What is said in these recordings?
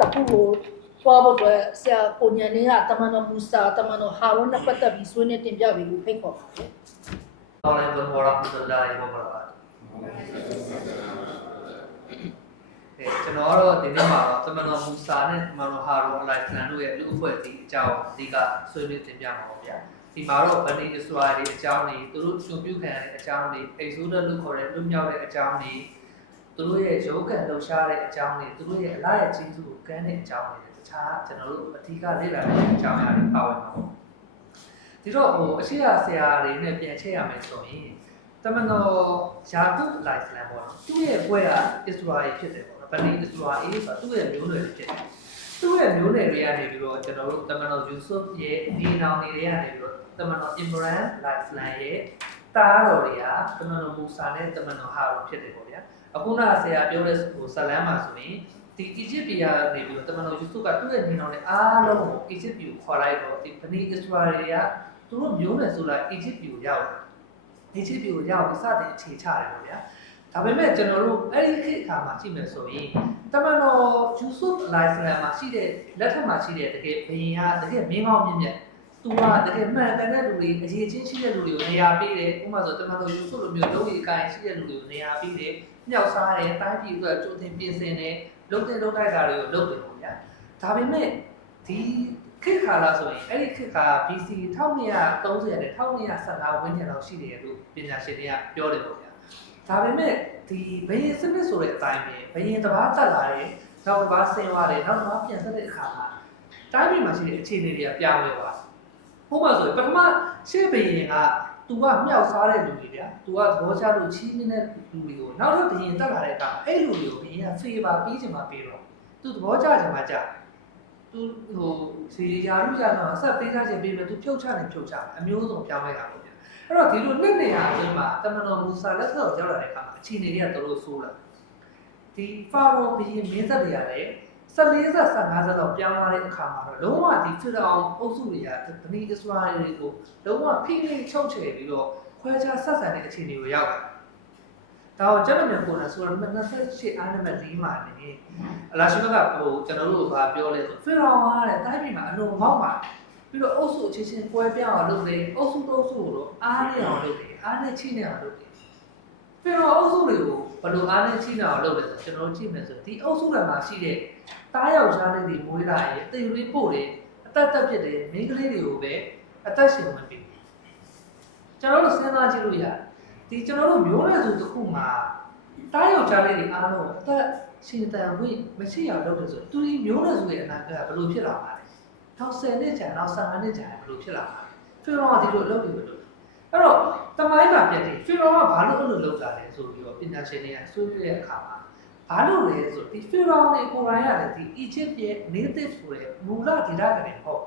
တစ်ခုကိုသွားဖို့အတွက်ဆရာကိုညံနေကတမန်တော်မူစာတမန်တော်ဟာရုံးနဲ့ပတ်သက်ပြီးဆွေးနွေးတင်ပြပြီးလို့ဖိတ်ခေါ်ပါတယ် Assalamualaikum warahmatullahi wabarakatuh အဲကျွန်တော်ကတော့ဒီနေ့မှာတော့သမန်တော်မူစာနဲ့သမန်တော်ဟာရောအလိုက်ဆန်တို့ရဲ့လူအဖွဲ့အစည်းအကြောင်းအဓိကဆွေးနွေးတင်ပြမှာပါဗျာဒီမှာတော့ဗနီအစ္စရာတွေအကြောင်းတွေသူတို့ရှင်ပြုခံရတဲ့အကြောင်းတွေအိဆိုးတဲ့လူခေါ်တဲ့လူမြောက်တဲ့အကြောင်းတွေ သူတို့ရဲ့ရုပ်ကံလှူရှားတဲ့အကြောင်းတွေသူတို့ရဲ့အလားရဲ့ချင်းစုကိုကမ်းတဲ့အကြောင်းတွေတခြားကျွန်တော်တို့အဓိကလေ့လာတဲ့အကြောင်းအရာတွေပါဝင်မှာပေါ့ဒီတော့ဟိုအရှိရဆရာတွေနဲ့ပြန်ချက်ရမယ်ဆိုရင်တမန်တော်ယာကုပ်လိုင်စလန်ပေါ့နော်သူ့ရဲ့ဘွဲကအစ္စရာအီဖြစ်တယ်ပေါ့နော်ဗနီအစ္စရာအီဆိုတာသူ့ရဲ့မျိုးနွယ်တွေဖြစ်တယ်သူ့ရဲ့မျိုးနွယ်တွေကနေပြီးတော့ကျွန်တော်တို့တမန်တော်ယူဆုဖ်ရဲ့ဒီနောင်တွေတွေကနေပြီးတော့တမန်တော်အင်မရန်လိုင်စလန်ရဲ့ တားတော်တွေကတမန်တော်မူဆာနဲ့တမန်တော်ဟာရောဖြစ်တယ်ပေါ့ဗျာအခုနဆရာပြောတဲ့ဟိုဇလန်မှာဆိုရင်ဒီအီဂျစ်ပြည်ကနေပြီးတော့တမန်တော်ယူဆုဖ်ကသူ့ရဲ့ညီနောင်တွေအားလုံးကိုအီဂျစ်ပြည်ကိုခေါ်လိုက်တော့ဒီဗနီအစ္စရာတွေကသူတို့မျိုးနွယ်ဆိုလာအီဂျစ်ပြည်ကိုရောက်တယ်ဒီချစ်ပြကိုရအောင်စတင်အခြေချတယ်ပေါ့ဗျာဒါပေမဲ့ကျွန်တော်တို့အဲ့ဒီခေတ်အခါမှာကြည့်မယ်ဆိုရင်တမန်တော်ယူဆုဖ်လိုင်စလမ်မှာရှိတဲ့လက်ထက်မှာရှိတဲ့တကယ်ဘယင်ကတကယ်မင်းကောင်းမြင့်မြတ် သူကတကယ်မှန်ကန်တဲ့လူတွေအရေးချင်းရှိတဲ့လူတွေကိုနေရာပေးတယ်ဥပမာဆိုတမန်တော်ယူဆုဖ်လိုမျိုးလုံးဝအကိုင်းရှိတဲ့လူတွေကိုနေရာပေးတယ်မြောက်စားတယ်တိုင်းပြည်အတွက်ကြိုတင်ပြင်ဆင်တယ်လုံတဲ့လုံတိုက်တာတွေကိုလုပ်တယ်ပေါ့ဗျာဒါပေမဲ့ဒီခေတ်ခါလာဆိုရင်အဲ့ဒီခေတ်က BC 1230နဲ့1215ဝန်းကျင်လောက်ရှိတယ်လို့ပညာရှင်တွေကပြောတယ်ပေါ့ဗျာဒါပေမဲ့ဒီဘယင်စနစ်ဆိုတဲ့အတိုင်းပဲဘယင်တစ်ပါးတက်လာတယ်နောက်တစ်ပါးဆင်းသွားတယ်နောက်တစ်ပါးပြန်တက်တဲ့အခါမှာတိုင်းပြည်မှာရှိတဲ့အခြေအနေတွေကပြောင်းလဲသွားဟုတ်ပါ ဆိုရင်ပထမရှေ့ဘယင်က तू ကမြောက်စားတဲ့လူတွေဗျာ तू ကသဘောကျလို့ချီးမြှင့်တဲ့လူတွေကိုနောက်ထပ်ဘယင်တက်လာတဲ့အခါအဲ့လူတွေကိုဘယင်က favor ပေးချင်မှပေးတော့ तू သဘောကျချင်မှကျတယ် သူဟိုစီရာလူရတော့အဆက်ပေးထားခြင်းပေးမယ်သူဖြုတ်ချနေဖြုတ်ချအမျိုးစုံပြောင်းလဲတာပေါ့ဗျာအဲ့တော့ဒီလိုနှစ်နေရာအတွင်းမှာတမန်တော်မူဆာလက်ဆက်ကိုရောက်လာတဲ့အခါမှာအခြေအနေတွေကတော်တော်ဆိုးလာဒီဖာရောဘီရင်မင်းသက်တွေကလည်း 14ဆက်15ဆက်တော့ပြောင်းလာတဲ့အခါမှာတော့လုံးဝဒီဖီရောင်အုပ်စုတွေကဗနီအစ္စရာအယ်တွေကိုလုံးဝဖိနှိပ်ချုပ်ချယ်ပြီးတော့ခွဲခြားဆက်ဆံတဲ့အခြေအနေကိုရောက်လာဒါတော့ကျွန်တော်မြန်ပုံနဲ့ဆိုတော့28အားနံပါတ်4မှာနေအလာရှိဘက်ကဟိုကျွန်တော်တို့ကပြောလဲဆိုဖီရောင်ကတဲ့တိုင်းပြည်မှာအလုံးမောက်ပါပြီးတော့အုပ်စုအချင်းချင်းပွဲပြအောင်လုပ်တယ်အုပ်စုတော့အုပ်စုကိုတော့အားနဲ့အောင်လုပ်တယ်အားနဲ့ချိနေအောင်လုပ်တယ်ဖီရောင်အုပ်စုတွေကိုဘယ်လိုအားနဲ့ချိနေအောင်လုပ်လဲဆိုကျွန်တော်တို့ကြည့်မယ်ဆိုဒီအုပ်စုတွေမှာရှိတဲ့ တားယောက်ျားလေးတွေမွေးလာရင်တေယူလေးပို့တယ်အသက်တက်ဖြစ်တယ်မိန်းကလေးတွေကိုပဲအသက်ရှင်ဝင်ပြီကျွန်တော်တို့စဉ်းစားကြည့်လို့ရတယ်ဒီကျွန်တော်တို့မျိုးနွယ်စုတစ်ခုမှာတားယောက်ျားလေးတွေအားလုံးအသက်ရှင်တန်ဝင်မရှိအောင်လုပ်တယ်ဆိုသူဒီမျိုးနွယ်စုရဲ့အနာဂတ်ကဘယ်လိုဖြစ်လာမှာလဲနောက်10နှစ်ကြာနောက်15နှစ်ကြာဘယ်လိုဖြစ်လာမှာလဲဖီရောကဒီလိုလုပ်ပြီးမလုပ်အဲ့တော့တမိုင်းမှာပြည့်တယ်ဖီရောကဘာလို့အဲ့လိုလုပ်တာလဲဆိုပြီးတော့ပညာရှင်တွေကဆွေးနွေးတဲ့အခါမှာ ဘာလို့လဲဆိုဒီဖီရောတွေကိုယ်တိုင်ရတယ်ဒီ Egypt ရဲ့ native ဆိုတဲ့မူလဒေသကနေပေါ့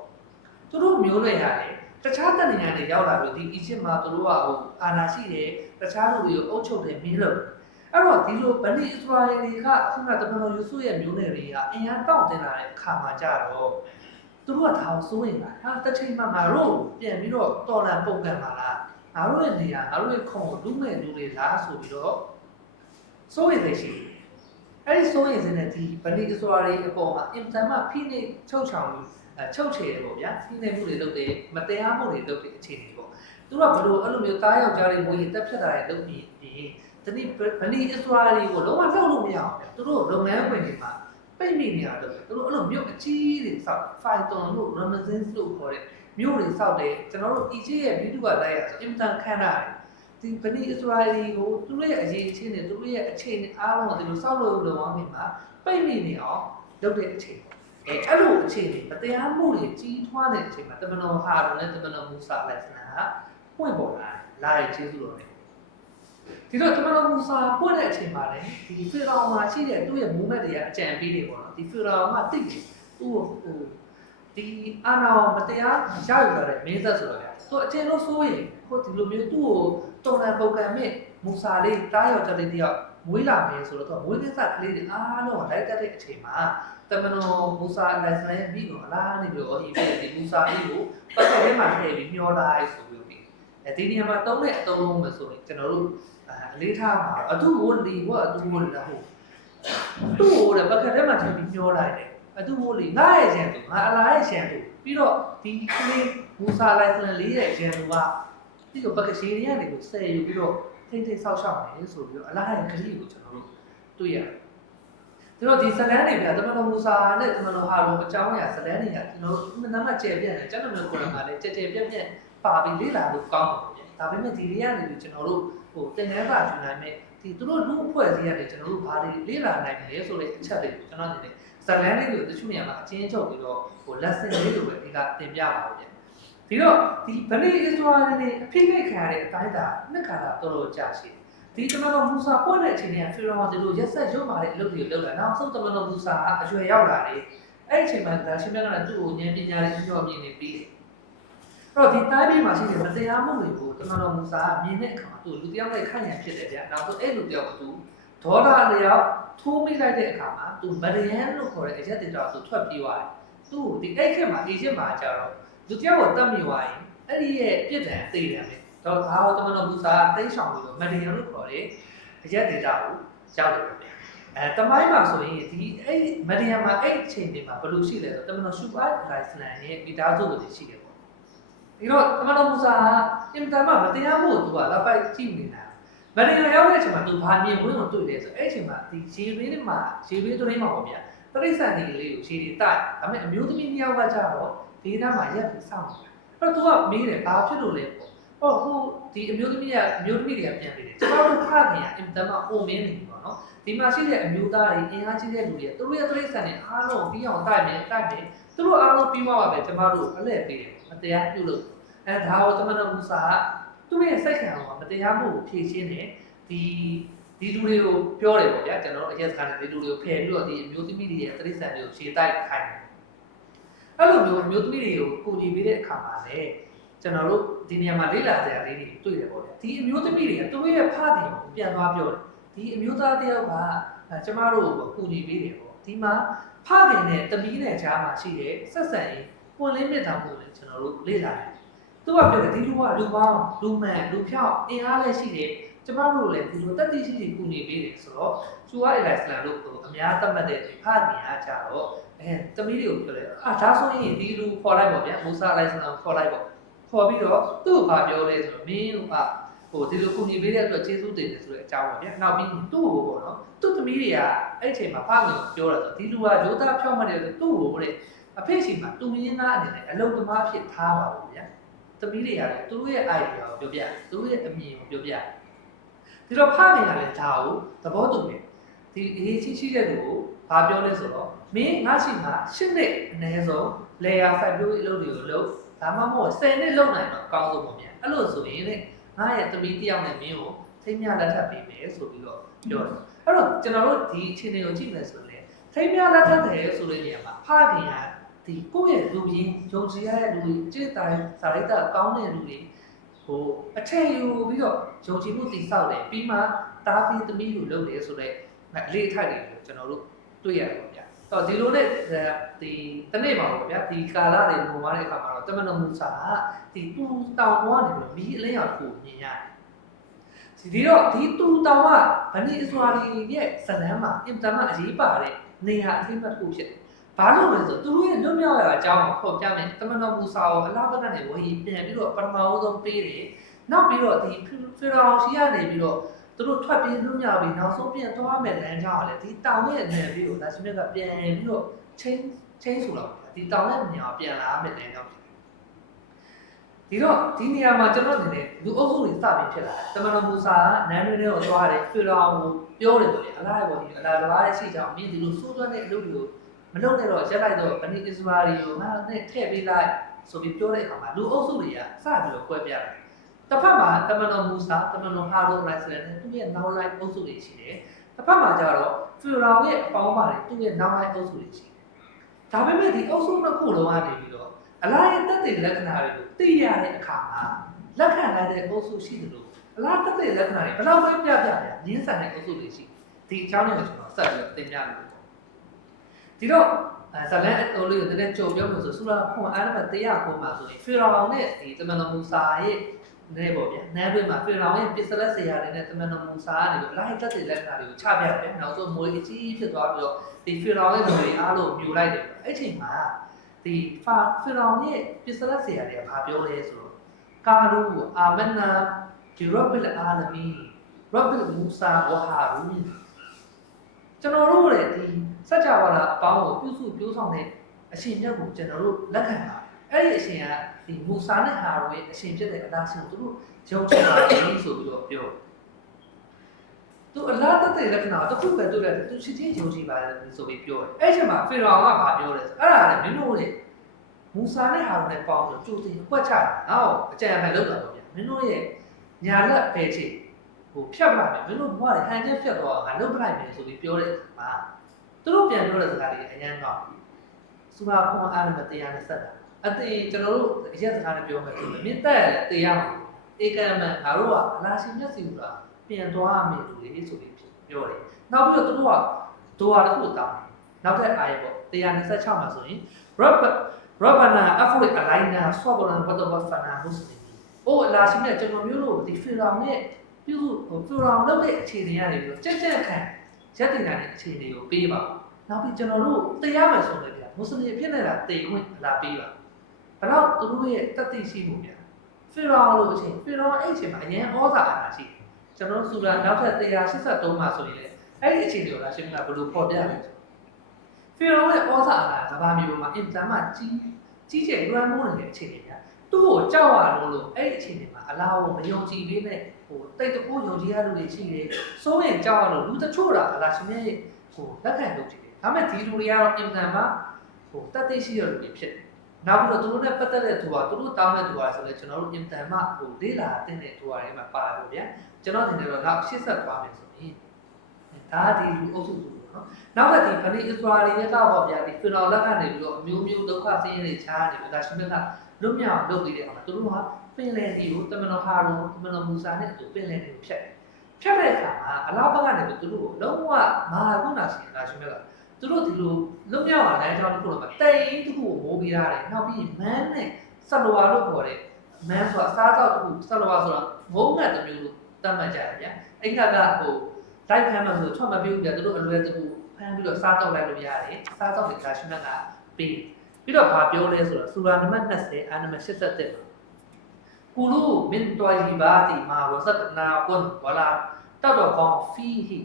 သူတို့မျိုးနွယ်ရတယ်တခြားတနေရာတွေရောက်လာပြီးဒီ Egypt မှာသူတို့ကဟိုအာဏာရှိတယ်တခြားလူတွေကိုအုပ်ချုပ်တယ်မင်းလို့အဲ့တော့ဒီလိုဗနီအစ္စရာအယ်တွေကခုနတမန်တော်ယူဆုရဲ့မျိုးနွယ်တွေကအင်အားတောင့်တင်လာတဲ့အခါမှာကြတော့သူတို့ကဒါကိုစိုးရင်လာဟာတစ်ချိန်မှငါတို့ပြန်ပြီးတော့တော်လန်ပုံကန်ပါလားငါတို့ရဲ့နေရာငါတို့ရဲ့ခုံကိုလူမဲ့လူတွေလားဆိုပြီးတော့စိုးရင်သိရှိ အဲ့ဒီစိုးရင်စတဲ့ဒီဗနီအစ္စရာတွေအပေါ်မှာအင်တန်မှဖိနှိပ်ချုပ်ချောင်မှုအချုပ်ချယ်တယ်ပေါ့ဗျာဖိနှိပ်မှုတွေလုပ်တယ်မတရားမှုတွေလုပ်တဲ့အခြေအနေပေါ့သူကဘလို့အဲ့လိုမျိုးတားယောက်ျားတွေငွေတက်ဖြတ်တာတွေလုပ်ပြီးပြီးတတိဗလီအစ္စရာလီကိုလုံးဝလှုပ်လို့မရအောင်သူတို့လုပ်ငန်းခွင်တွေမှာပိတ်မိနေရတယ်သူတို့အဲ့လိုမြို့အကြီးတွေစောက်ဖိုင်တွန်လို့ရမဇင်းလို့ခေါ်တဲ့မြို့တွေစောက်တယ်ကျွန်တော်တို့အီဂျစ်ရဲ့ဗီဒီယိုကလိုက်ရဆိုအင်တန်ခန့်ရတယ် ဒီဗလီအစ္စရာလီကိုသူတို့ရဲ့အရေးချင်းတွေသူတို့ရဲ့အခြေအနေအားလုံးကိုဒီလိုစောက်လို့လုံအောင်နေမှာပိတ်မိနေအောင်လုပ်တဲ့အခြေအနေအဲအဲ့လိုအခြေအနေမတရားမှုတွေကြီးထွားတဲ့အချိန်မှာတမန်တော်ဟာရုံနဲ့တမန်တော်မူဆာလက်စနာကပွင့်ပေါ်လာတယ်လာရဲ့ကျေးဇူးတော်တွေဒီတော့တမန်တော်မူဆာပွင့်တဲ့အချိန်မှာလည်းဒီဖီရောင်မှာရှိတဲ့သူ့ရဲ့ movement တွေကအကြံပေးတွေပေါ့နော်ဒီဖီရောင်ကတိတ်တယ်သူ့ကိုဟိုဒီအာနာမတရားရယူလာတဲ့မင်းသက်ဆိုတော့ဗျာသူအကျဉ်းလို့ဆိုရင်ဟိုဒီလိုမျိုးသူ့ကို တော်လန်ပုံကံမဲ့မူဆာလေးတားယောက်ျားလေးတယောက်မွေးလာမယ်ဆိုတော့သူကမွေးကစားကလေးတွေအားလုံးလိုက်တက်တဲ့အချိန်မှာတမန်တော်မူဆာလိုင်စန်ရဲ့ပြီးတော့လာနေပြီးတော့ဟိပြဒီမူဆာလေးကိုပတ်သက်ထဲမှာထည့်ပြီးမျောလိုက်ဆိုပြီးပြီးအဲဒီနေရာမှာတုံးတဲ့အတုံးလုံးမယ်ဆိုရင်ကျွန်တော်တို့အလေးထားမှာအတူဝန်ဒီဘောအတူဝန်လာဟုတ်သူ့ဟိုလည်းပကတ်ထဲမှာထည့်ပြီးပြောလိုက်တယ်အတူမိုးလေးငါရဲ့ရန်သူငါအလားရဲ့ရန်သူပြီးတော့ဒီကလေးမူဆာလိုက်စလန်လေးရဲ့ရန်သူက ပြီးတော့ပကရှိရီကနေကိုဆယ်ယူပြီးတော့ထိမ့်ထိမ့်ဆောက်ရှောက်နေဆိုပြီးတော့အလားရဲ့ကလေးကိုကျွန်တော်တို့တွေ့ရတယ်ကျွန်တော်ဒီဇလန်းတွေပြတမန်တော်မူဆာနဲ့တမန်တော်ဟာရောအကြောင်းအရာဇလန်းတွေကကျွန်တော်တို့အမှန်တမ်းမှကျယ်ပြန့်တယ်ကျွန်တော်တို့ကိုယ်တိုင်ကလည်းကျယ်ကျယ်ပြန့်ပြန့်ပါပြီးလေ့လာလို့ကောင်းတယ်ဒါပေမဲ့ဒီတွေကနေပြီးကျွန်တော်တို့ဟိုတင်တဲ့ကယူနိုင်မဲ့ဒီသူတို့လူအဖွဲ့အစည်းကနေကျွန်တော်တို့ဘာတွေလေ့လာနိုင်လဲဆိုတဲ့အချက်တွေကိုကျွန်တော်အနေနဲ့ဇလန်းလေးကိုတချို့နေရာမှာအချင်းချုပ်ပြီးတော့ဟို lesson လေးလိုပဲဒီကတင်ပြပါဦးဗျ ဒီတော့ဒီဗလီအစ္စရာလတွေအဖိမိတ်ခံရတဲ့အတိုင်းဒါနှစ်ခါတော့တော်တော်ကြာရှိဒီတမန်တော်မူဆာပွင့်တဲ့အချိန်ကဖီရောဒီလိုရက်ဆက်ရုံမာတဲ့အလုပ်တွေလုပ်လာနောက်ဆုံးတမန်တော်မူဆာအရွယ်ရောက်လာတယ်အဲ့ဒီအချိန်မှာဒါရှင်မြတ်ကလည်းသူ့ကိုဉာဏ်ပညာလေးညှော့မြင်နေပြီးတယ်အဲ့တော့ဒီတိုင်းပြည်မှာရှိတဲ့မတရားမှုတွေကိုတမန်တော်မူဆာကမြင်တဲ့အခါမှာသူလူတစ်ယောက်နဲ့ခိုင်ရန်ဖြစ်တယ်ဗျာနောက်ဆုံးအဲ့လူတစ်ယောက်ကသူဒေါသအလျောက်ထိုးမိလိုက်တဲ့အခါမှာသူမရယန်လို့ခေါ်တဲ့အရက်တေတော်သူထွက်ပြေးသွားတယ်သူ့ကိုဒီအဲ့ခေတ်မှာအေဂျင့်မှာကျတော့ လူတစ်ယောက်ကိုတတ်မိသွားရင်အဲ့ဒီရဲ့ပြစ်ဒဏ်သိတယ်ပဲတော့ဒါတော့တမန်တော်မူဆာကတိတ်ဆောင်ပြီးတော့မရယန်လို့ခေါ်တဲ့အရက်တေတော်ကိုရောက်တယ်ဗျာအဲတမိုင်းမှာဆိုရင်ဒီအဲ့မရယန်မှာအဲ့အချိန်တွေမှာဘယ်လိုရှိလဲဆိုတော့တမန်တော်ရှူပါလိုင်စလန်ရဲ့မိသားစုတွေရှိတယ်ပေါ့ဒီတော့တမန်တော်မူဆာအင်တန်မှမတရားမှုကိုသူကလောက်ပိုက်ကြည့်နေတာမရင်းရောက်တဲ့အချိန်မှာသူဘာမြင်ဝင်ကိုတွေ့တယ်ဆိုအဲ့အချိန်မှာဒီရေဘေးတွေမှာရေဘေးတွေမှာပေါ့ဗျာတရိษံဒီလေးကိုရေတွေတိုက်ဒါပေမဲ့အမျိုးသမီးနှစ်ယောက်ကကြတော့ ဒေသမှာရက်ပြီးစောင့်နေတာအဲ့တော့သူကမေးတယ်ဘာဖြစ်လို့လဲပေါ့ဟောဟိုဒီအမျိုးသမီးကအမျိုးသမီးတွေကပြန်ပြီးတယ်ကျွန်တော်တို့ဖခင်ကအင်တန်မှအိုမင်းနေပြီပေါ့နော်ဒီမှာရှိတဲ့အမျိုးသားတွေအင်အားကြီးတဲ့လူတွေသူတို့ရဲ့တရိษံတွေအားလုံးပြီးအောင်တိုက်မယ်တိုက်မယ်သူတို့အားလုံးပြီးမှပါပဲကျွန်တော်တို့အလဲပေးတယ်မတရားပြုလို့အဲဒါကိုသမဏမူစာကသူ့ရဲ့စိတ်ခံအောင်မတရားမှုကိုဖြည့်ရှင်းတယ်ဒီဒီလူတွေကိုပြောတယ်ပေါ့ဗျာကျွန်တော်အရက်စကားနဲ့ဒီလူတွေကိုဖယ်ပြီးတော့ဒီအမျိုးသမီးတွေရဲ့တိရစ္ဆာန်တွေကိုခြေတိုက်ခိုင်းတယ် အဲ့လိုမျိုးအမျိုးသမီးတွေကိုကိုကြည့်ပေးတဲ့အခါမှာလည်းကျွန်တော်တို့ဒီနေရာမှာလေ့လာစရာလေးတွေတွေ့တယ်ပေါ့ဗျာဒီအမျိုးသမီးတွေကသူတို့ရဲ့ဖခင်ကိုပြန်သွားပြောတယ်ဒီအမျိုးသားတယောက်ကအဲကျမတို့ကိုကိုကြည့်ပေးတယ်ပေါ့ဒီမှာဖခင်နဲ့တမီးနဲ့ကြားမှာရှိတဲ့ဆက်ဆံရေးပွင့်လင်းမြတ်တာမှုလည်းကျွန်တော်တို့လေ့လာတယ်သူကပြောတယ်ဒီလူကလူပေါင်းလူမှန်လူဖြောက်အင်အားလည်းရှိတယ် ကျမတို့လည်းဒီလိုတက်တိရှိရှိကူညီပေးတယ်ဆိုတော့ကျူဝါအီလိုင်စလန်တို့ကအများသတ်မှတ်တဲ့ဒီဖာတင်အားကြတော့အဲတမီးတွေကိုပြောတယ်အာဒါဆိုရင်ဒီလူခေါ်လိုက်ပါဗျာမူဆာလိုင်စလန်ခေါ်လိုက်ပေါ့ခေါ်ပြီးတော့သူ့ကိုပြောလဲဆိုတော့မင်းကဟိုဒီလိုကူညီပေးတဲ့အတွက်ကျေးဇူးတင်တယ်ဆိုတဲ့အကြောင်းပါဗျာနောက်ပြီးသူ့ကိုပေါ့နော်သူ့သမီးတွေကအဲ့အချိန်မှာဖာငင်ပြောတာဆိုဒီလူကရိုးသားဖြောင်းမှတ်တယ်ဆိုသူ့ကိုတဲ့အဖေရှိမှာတူမင်းသားအနေနဲ့အလုံးသမားဖြစ်ထားပါဘူးဗျာသမီးတွေကလည်းသူတို့ရဲ့ idea ကိုပြောပြသူတို့ရဲ့အမြင်ကိုပြောပြ ဒီတော့ဖခင်ကလည်းဒါကိုသဘောတူတယ်ဒီအရေးကြီးရှိတဲ့လူကိုဘာပြောလဲဆိုတော့မင်းငါရှိမှာ၈နှစ်အနည်းဆုံး layer 5လို့အလုပ်တွေကိုလုပ်ဒါမှမဟုတ်10နှစ်လုပ်နိုင်တော့အကောင်းဆုံးပေါ့ဗျာအဲ့လိုဆိုရင်လေငါရဲ့သမီးတစ်ယောက်နဲ့မင်းကိုထိမ်းမြလက်ထပ်ပေးမယ်ဆိုပြီးတော့ပြောတယ်အဲ့တော့ကျွန်တော်တို့ဒီအခြေအနေကိုကြည့်မယ်ဆိုရင်ထိမ်းမြလက်ထပ်တယ်ဆိုတဲ့နေရာမှာဖခင်ကဒီကိုယ့်ရဲ့လူရင်းယုံကြည်ရတဲ့လူတွေစိတ်တိုင်းစာရိတ္တကောင်းတဲ့လူတွေ ဟိုအထက်ယူပြီးတော့ယုံကြည်မှုတည်ဆောက်တယ်ပြီးမှတားပြီးသမီးလူလုပ်တယ်ဆိုတော့အလေးထိုက်တယ်ကိုကျွန်တော်တို့တွေ့ရတယ်ပေါ့ဗျာ။တော့ဒီလိုနဲ့ဒီတနေ့မှာပေါ့ဗျာဒီကာလတွေလုံသွားတဲ့အခါမှာတော့တမန်တော်မူစာကဒီတူတောင်ပေါ်ကနေပြီးမီးအလင်းရောင်ကိုမြင်ရတယ်။ဒီတော့ဒီတူတောင်ကဗနီအစ္စရာလီရဲ့ဇလန်းမှာအင်တာမအရေးပါတဲ့နေရာအထိမှတ်တစ်ခုဖြစ်တယ် ဘာလို့လဲဆိုသူတို့ရဲ့လွတ်မြောက်ရတာအကြောင်းကိုဖော်ပြမယ်တမန်တော်မူစာကိုအလားဘက်ကနေဝေးပြန်ပြီးတော့ပထမဦးဆုံးပေးတယ်နောက်ပြီးတော့ဒီဖီရောင်ရှိရနေပြီးတော့သူတို့ထွက်ပြေးလွတ်မြောက်ပြီးနောက်ဆုံးပြန်သွားမယ်လမ်းကြောင်းကလည်းဒီတောင်ရဲ့နယ်ပြီးတော့ဒါရှိမြတ်ကပြန်ပြီးတော့ချင်းချင်းဆိုတော့ဒီတောင်ရဲ့နေရာပြန်လာမယ်လမ်းကြောင်းဒီတော့ဒီနေရာမှာကျွန်တော်အနေနဲ့လူအုပ်စုတွေစပြီးဖြစ်လာတယ်တမန်တော်မူစာကနန်းတွင်းထဲကိုသွားတယ်ဖီရောင်ကိုပြောတယ်ဆိုရင်အလားပေါ်ဒီအလားတစ်ပါးရှိကြအောင်မင်းဒီလိုစိုးသွမ်းတဲ့အလုပ်တွေကို မလုပ်နဲ့တော့ရက်လိုက်တော့ဗနီအစ္စမာရီကိုငါနဲ့ထည့်ပေးလိုက်ဆိုပြီးပြောတဲ့အခါမှာလူအုပ်စုတွေကစပြီးတော့ကွဲပြားတယ်။တစ်ဖက်မှာတမန်တော်မူဆာတမန်တော်ဟာရိုလိုက်စလန်နဲ့သူ့ရဲ့နောက်လိုက်အုပ်စုတွေရှိတယ်။တစ်ဖက်မှာကျတော့ဖီရောင်ရဲ့အပေါင်းပါတွေသူ့ရဲ့နောက်လိုက်အုပ်စုတွေရှိတယ်။ဒါပေမဲ့ဒီအုပ်စုနှစ်ခုလုံးကနေပြီးတော့အလားရဲ့တက်တဲ့လက္ခဏာတွေကိုသိရတဲ့အခါမှာလက်ခံလိုက်တဲ့အုပ်စုရှိတယ်လို့အလားတက်တဲ့လက္ခဏာတွေဘယ်တော့မှပြပြပြရင်းဆန်တဲ့အုပ်စုတွေရှိဒီအကြောင်းတွေကိုကျွန်တော်ဆက်ပြီးတော့သင်ပြမယ်ပေါ့ ဒီတော့အဲဇလန်အတော်လေးကိုတကယ်ကြုံပြောလို့ဆိုဆူလာခွန်အားနံပါတ်100ကိုမှာဆိုရင်ဖီရောင်နဲ့ဒီတမန်တော်မူဆာရဲ့နဲပေါ့ဗျာနန်းတွင်းမှာဖေရောင်ရဲ့ပစ္စလက်စရာတွေနဲ့တမန်တော်မူစာကနေပြီးလိုက်တက်တဲ့လက္ခဏာတွေကိုချပြတယ်နောက်ဆုံးမွေးအကြီးဖြစ်သွားပြီးတော့ဒီဖေရောင်ရဲ့လူတွေအားလုံးမြူလိုက်တယ်အဲ့ချိန်မှာဒီဖာဖေရောင်ရဲ့ပစ္စလက်စရာတွေကဘာပြောလဲဆိုတော့ကာလူအာမနာဒီရဘ်လ်အာလမီရဘ်လ်မူဆာဝဟာရူကျွန်တော်တို့ရဲ့ဒီ စัจ java လာအပေါင်းကိုပြုစုပြောဆောင်တဲ့အရှင်မြတ်ကိုကျွန်တော်တို့လက်ခံပါအဲ့ဒီအရှင်ကဒီမူဆာနဲ့ဟာရူရဲ့အရှင်ဖြစ်တဲ့အလားရှင်ကိုသူတို့ယုံကြည်ပါတယ်ဆိုပြီးတော့ပြောသူအလားတတဲ့လက္ခဏာတစ်ခုပဲတွေ့တယ်သူချစ်ချင်းယုံကြည်ပါတယ်ဆိုပြီးပြောတယ်အဲ့ချိန်မှာဖေရောင်ကဘာပြောလဲဆိုအဲ့ဒါလည်းမင်းတို့ရဲ့မူဆာနဲ့ဟာရူနဲ့ပေါင်းလို့ကြိုတင်ကွက်ချတာနော်အကြံအမှန်လုပ်တာပေါ့ဗျာမင်းတို့ရဲ့ညာလက်ပဲချေဟိုဖြတ်ပလိုက်မယ်မင်းတို့ဘဝတွေဟန်ချက်ဖြတ်သွားတာငါလုပ်ပလိုက်မယ်ဆိုပြီးပြောတဲ့မှာ သူတို့ပြန်ပြောတဲ့စကားတွေအရင်တော့စူရာခွန်အားနဲ့တရားနဲ့ဆက်တာအတေကျွန်တော်တို့အရက်စကားနဲ့ပြောမယ်ဆိုရင်မြင့်တက်ရတဲ့တရားမှာဧကံမန်ငါတို့ကအလားရှိမျက်စိကပြန်သွားရမယ်လူတွေဆိုပြီးပြောတယ်နောက်ပြီးတော့သူတို့ကဒိုဝါတစ်ခုတောင်းနောက်ထပ်အားရပေါ့126မှာဆိုရင် rabb rabbana afriq alaina sabran wa tawaffana muslimin အိုးအလားရှိမြတ်ကျွန်တော်မျိုးတို့ဒီဖီရောင်နဲ့ပြုစုဟိုဖီရောင်လုပ်တဲ့အခြေအနေကနေပြီးတော့ကြက်ကြက်ခံရက်တင်တာတဲ့အခြေအနေကိုပေးပါ နောက်ပြီးကျွန်တော်တို့တရားမယ်ဆိုလည်းပြမွတ်စလင်အဖြစ်နဲ့တာတေခွင့်အလားပေးပါဘယ်တော့သူတို့ရဲ့တတိရှိမှုများဖီရောင်လို့အချိန်ဖီရောင်အဲ့အချိန်မှာအရင်ဩဇာအာဏာရှိတယ်ကျွန်တော်တို့စူရာနောက်ထပ်183မှာဆိုရင်လည်းအဲ့ဒီအခြေအနေကိုလားရှင်းမလားဘယ်လိုပေါ်ပြရလဲဆိုဖီရောင်ရဲ့ဩဇာအာဏာကဘာမျိုးမှာအင်တန်မှကြီးကြီးကျယ်လွှမ်းမိုးနေတဲ့အခြေအနေများသူ့ကိုကြောက်ရလို့လို့အဲ့ဒီအခြေအနေမှာအလားကိုမယုံကြည်လေးနဲ့ဟိုတိတ်တကူယုံကြည်ရလို့တွေရှိတယ်စိုးရင်ကြောက်ရလို့လူတချို့တာအလားရှင်ရဲ့ဟိုလက်ခံလုပ်ကြည့်တယ် ဒါပေမဲ့ဒီလူတွေကတော့အင်တန်မှဟိုတတ်သိရှိရလို့တွေဖြစ်တယ်နောက်ပြီးတော့သူတို့နဲ့ပတ်သက်တဲ့သူကသူတို့တောင်းတဲ့သူကဆိုလဲကျွန်တော်တို့အင်တန်မှဟိုလေးလာတဲ့တဲ့သူကတွေမှာပါလို့ဗျာကျွန်တော်ထင်တယ်တော့နောက်ရှစ်ဆက်သွားမယ်ဆိုရင်ဒါဒီလူအုပ်စုသူနော်နောက်ကဒီဗနီအစ္စရာလီရဲ့ကပေါ့ဗျာဒီဖီနော်လက်ကနေပြီးတော့အမျိုးမျိုးဒုက္ခဆင်းရဲတွေချားနေပြီးဒါရှင်မြတ်ကလွတ်မြောက်လုပ်ပြီးတဲ့အခါမှာသူတို့ကပင်လယ်ဒီကိုတမန်တော်ဟာရုံတမန်တော်မူဆာနဲ့အတူပင်လယ်ဒီကိုဖြတ်တယ်ဖြတ်တဲ့အခါမှာအလားဘက်ကနေပြီးသူတို့ကိုလုံးဝမဟာကုဏရှင်ဒါရှင်မြတ်က သူတို့ဒီလိုလွတ်မြောက်လာတဲ့ကြောင်းတစ်ခုတော့တိတ်တစ်ခုကိုမိုးပေးရတယ်နောက်ပြီးမန်းနဲ့ဆလဝါလို့ခေါ်တဲ့မန်းဆိုတာစားတော့တစ်ခုဆလဝါဆိုတာငုံငတ်တစ်မျိုးလို့သတ်မှတ်ကြတယ်ဗျာအဲ့ခါကဟိုလိုက်ဖမ်းမှဆိုထွက်မပြေဘူးဗျာသူတို့အလွယ်တကူဖမ်းပြီးတော့စားတော့လိုက်လို့ရတယ်စားတော့ဒီဒါရှင်မြတ်ကပေးပြီးတော့ဗာပြောလဲဆိုတော့စူရာနံပါတ်20အာနံပါတ်87မှာကူလူမင်တွိုင်ဟီဘာတီမာဝဇတ်နာကွန်ဝလာတတ်တော့ကောင်းဖီဟီ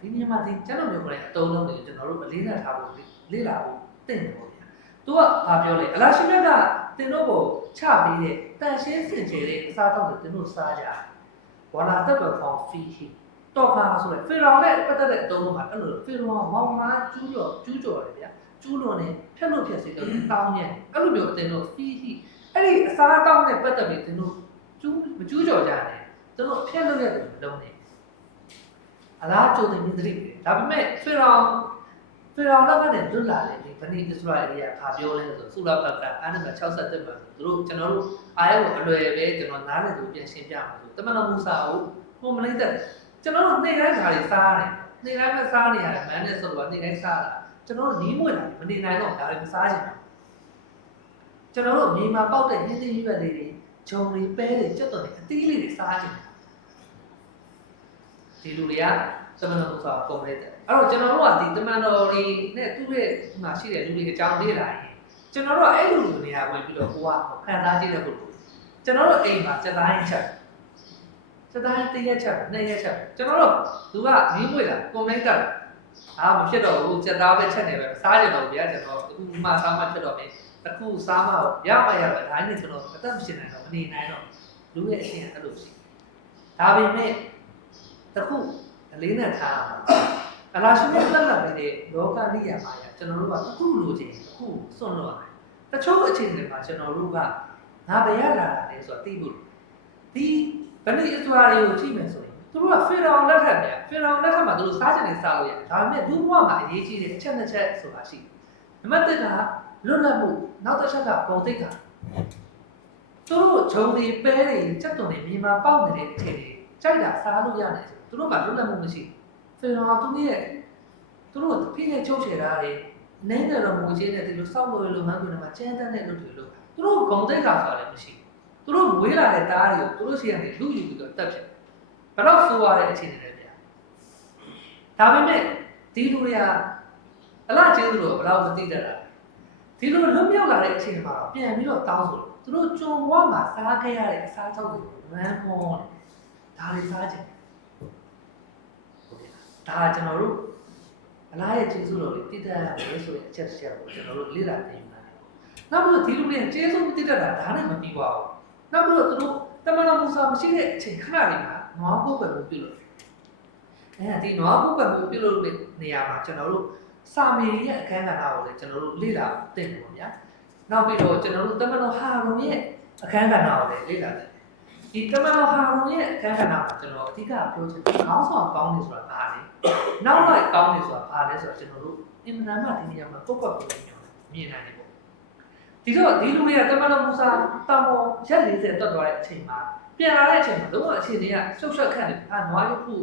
ဒီနေရာမှာဒီကျွန်တော်မျိုးခေါ်တဲ့အတုံးလုံးတွေကျွန်တော်တို့အလေးနက်ထားဖို့လေ့လာဖို့တင့်တယ်ပေါ့ဗျာ။ तू ကဗာပြောလဲအလားရှိမြတ်ကတင်တို့ကိုချပေးတဲ့တန်ရှင်းစင်ကြယ်တဲ့အစားတောက်တွေတင်တို့စားကြတယ်။ဝလာတတ်တော့ကောင်းဖီဟီတော့ပါဆိုရယ်ဖေရောင်နဲ့ပတ်သက်တဲ့အတုံးလုံးမှာအဲ့လိုဖေရောင်မောင်မာကျူးကျော်ကျူးကျော်တယ်ဗျာ။ကျူးလွန်နေဖြတ်လို့ဖြတ်စေတော့တောင်းရဲ့အဲ့လိုမျိုးအတင်တို့ဖီဟီအဲ့ဒီအစားတောက်နဲ့ပတ်သက်ပြီးတင်တို့ကျူးမကျူးကျော်ကြတယ်တင်တို့ဖြတ်လို့ရတယ်မလုံးနဲ့ အလားကြိုတင်မြင်သတိဒါပေမဲ့ဖေရောင်ဖေရောင်လက်ကနေလွတ်လာတယ်ဒီဗနီအစ္စရာအယ်ကခါပြောလဲဆိုဆူလာဘတ်ကအာနံပါတ်67မှာသူတို့ကျွန်တော်တို့အာရုံအလွယ်ပဲကျွန်တော်နားလည်သူပြန်ရှင်းပြမှာဆိုတမန်တော်မူစာကိုဟိုမလိုက်တဲ့ကျွန်တော်တို့နေ့တိုင်းဓာတ်တွေစားရတယ်နေ့တိုင်းပဲစားနေရတယ်မန်းနဲ့ဆိုတော့နေ့တိုင်းစားတာကျွန်တော်တို့နီးမွေလာမနေနိုင်တော့ဒါတွေမစားချင်ဘူးကျွန်တော်တို့မြေမှာပေါက်တဲ့ဟင်းသီးရွက်လေးတွေဂျုံတွေပဲတွေကြက်တော်တွေအသီးလေးတွေစားချင်တယ် ဒီလူတွေကသမဏတော်ဆိုတာပုံလိုက်တယ်အဲ့တော့ကျွန်တော်တို့ကဒီသမဏတော်တွေနဲ့သူ့ရဲ့ဒီမှာရှိတဲ့လူတွေအကြောင်းလေ့လာရင်ကျွန်တော်တို့ကအဲ့လိုလူတွေကဝင်ပြီးတော့ကိုကခံစားကြည့်တဲ့ပုဂ္ဂိုလ်ကျွန်တော်တို့အိမ်မှာစက်တိုင်းချက်စက်တိုင်းတစ်ရက်ချက်နှစ်ရက်ချက်ကျွန်တော်တို့သူကနီးမွေလာကွန်မန့်တက်အာမဖြစ်တော့ဘူးစက်သားပဲချက်နေပဲစားကြတော့ဗျာကျွန်တော်အခုမှစားမှဖြစ်တော့မယ်တစ်ခုစားမှရမှရပဲဒါနဲ့ကျွန်တော်အသက်မရှင်နိုင်တော့မနေနိုင်တော့လူရဲ့အရှင်အဲ့လိုရှိဒါပေမဲ့ တစ်ခုအလေးနဲ့ထားအောင်အလားရှိနဲ့လက်လက်နေတဲ့လောကနိယမှာရကျွန်တော်တို့ကတစ်ခုလိုချင်တစ်ခုစွန့်လို့ရတယ်တချို့အခြေအနေမှာကျွန်တော်တို့ကငါဘယ်ရလာတာလဲဆိုတော့သိဖို့ဒီဗဏိအစွာတွေကိုကြည့်မယ်ဆိုရင်သူတို့ကဖေရောင်လက်ထက်ပြန်ဖေရောင်လက်ထက်မှာသူတို့စားချင်တယ်စားလို့ရတယ်ဒါပေမဲ့လူဘဝမှာအရေးကြီးတဲ့အချက်နှစ်ချက်ဆိုတာရှိတယ်နံပါတ်1ကလွတ်လပ်မှုနောက်တစ်ချက်ကပုံသိက္ခာသူတို့ဂျုံတွေပဲတွေစက်တုံတွေမြေမှာပေါက်နေတဲ့အခြေအနေကြိုက်တာစားလို့ရတယ်ဆို သူတို့ကလွတ်လပ်မှုမရှိဖေရောင်ကသူတို့ရဲ့သူတို့ဖိနဲ့ချုပ်ချယ်တာတွေနင်းတယ်တော့ငွေချင်းနဲ့ဒီလိုစောက်လို့ရလို့မှန်းကွင်းမှာကျန်းတန်းတဲ့လူတွေလို့သူတို့ဂုံသိက္ခာဆိုတာလည်းမရှိသူသူတို့မွေးလာတဲ့သားတွေကိုသူတို့ရှိကနေလူယူပြီးတော့တက်ဖြစ်ဘယ်တော့ဆိုးရတဲ့အခြေအနေလဲဗျာဒါပေမဲ့ဒီလူတွေကအလားကျေးဇူးတော်ဘယ်တော့မသိတတ်တာဒီလိုလွတ်မြောက်လာတဲ့အချိန်မှာတော့ပြန်ပြီးတော့တောင်းဆိုတယ်သူတို့ကြုံဘဝမှာစားခဲ့ရတဲ့အစားအသောက်တွေကိုရမ်းပေါ်တယ်ဒါတွေစားချင်တယ်ဟုတ်ကဲ့ ဒါကျွန်တော်တို့အလားရဲ့ကျေးဇူးတော်တွေတည်တတ်ရတယ်ဆိုတဲ့အချက်တစ်ချက်ကိုကျွန်တော်တို့လေ့လာသင်ယူနိုင်တယ်နောက်ပြီးတော့ဒီလူတွေကျေးဇူးမတည်တတ်တာဒါနဲ့မပြီးပါဘူးနောက်ပြီးတော့သူတို့တမန်တော်မူစာမရှိတဲ့အချိန်ခဏလေးမှာနွားပုတ်ပဲမှုပြုလို့အဲဒီနွားပုတ်ပဲမှုပြုလို့တဲ့နေရာမှာကျွန်တော်တို့စာမေရဲ့အခန်းကဏ္ဍကိုလည်းကျွန်တော်တို့လေ့လာသင်တယ်ပေါ့ဗျာနောက်ပြီးတော့ကျွန်တော်တို့တမန်တော်ဟာရုံရဲ့အခန်းကဏ္ဍကိုလည်းလေ့လာသင်တယ်ဒီတမန်တော်ဟာရုံရဲ့အခန်းကဏ္ဍမှာကျွန်တော်အဓိကပြောချင်တယ်ခေါင်းဆောင်ကောင်းနေဆိုတာဘာလဲ နောက်လိုက်ကောင်းနေဆိုတာဘာလဲဆိုတော့ကျွန်တော်တို့အင်မတန်မှဒီနေရာမှာပုတ်ပုတ်ပြောနေတယ်မြင်နိုင်တယ်ပေါ့ဒီတော့ဒီလူတွေကတမန်တော်မူစာတာမောရက်40တက်သွားတဲ့အချိန်မှာပြန်လာတဲ့အချိန်မှာလုံးဝအခြေအနေကရှုပ်ရှက်ခတ်နေအာနွားရုပ်ခု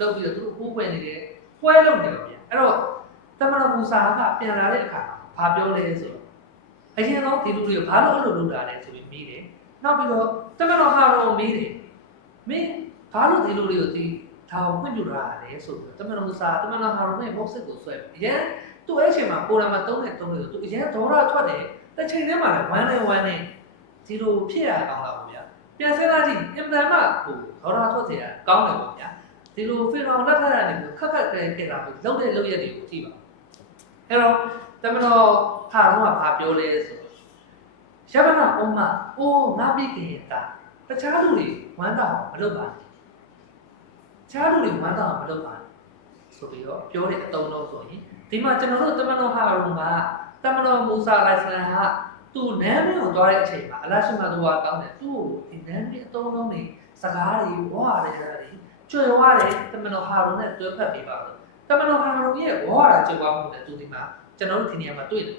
လုပ်ပြီးတော့သူတို့ဟိုးပွဲနေတယ်ပွဲလုပ်နေတော့ပြန်အဲ့တော့တမန်တော်မူစာကပြန်လာတဲ့အခါဘာပြောလဲဆိုတော့အရင်တော့ဒီလူတွေကဘာလို့အဲ့လိုလုပ်တာလဲဆိုပြီးမေးတယ်နောက်ပြီးတော့တမန်တော်ဟာတော့မေးတယ်မင်းဘာလို့ဒီလူတွေကိုဒီ ဒါကိုခွင့်ပြုထားရတယ်ဆိုပြီးတမန်တော်စာတမန်တော်ဟာရုံးရဲ့ဘောက်စစ်ကိုဆွဲအရင်သူ့အဲ့ချိန်မှာကိုရာမှာတုံးတယ်တုံးတယ်ဆိုသူအရင်ဒေါရထွက်တယ်တစ်ချိန်တည်းမှာလည်း1နဲ့1နဲ့ဒီလိုဖြစ်ရအောင်လားဗျာပြန်စဉ်းစားကြည့်အင်ပလန်မှဟိုဒေါရထွက်စေတာကောင်းတယ်ပေါ့ဗျာဒီလိုဖီလောင်လက်ထပ်ရတယ်ကိုခက်ခက်ခဲခဲတာကိုလုံးတဲ့လုံးရက်တွေကိုကြည့်ပါအဲ့တော့တမန်တော်ဟာရုံးကဘာပြောလဲဆိုတော့ရပနာအုံးမအိုးငါပြီးခင်တာတခြားလူတွေဝမ်းသာမလုပ်ပါနဲ့ ခြားလူတွေဝမ်းတောင်မလုပ်ပါနဲ့ဆိုပြီးတော့ပြောတဲ့အတုံးတော့ဆိုရင်ဒီမှာကျွန်တော်တို့တမတော်ဟာတော့ကတမတော်မူစာလိုက်စလန်ဟာသူ့နန်းမြို့ကိုသွားတဲ့အချိန်မှာအလရှိမသူကကောင်းတယ်သူ့ကိုဒီနန်းမြို့အသုံးလုံးတွေစကားတွေဝါရတယ်ဆိုတာတွေကျွေဝါတယ်တမတော်ဟာရုံနဲ့တွဲဖက်ပေးပါလို့တမတော်ဟာရုံရဲ့ဝါရကျွေဝါမှုနဲ့သူဒီမှာကျွန်တော်တို့ဒီနေရာမှာတွေ့တယ်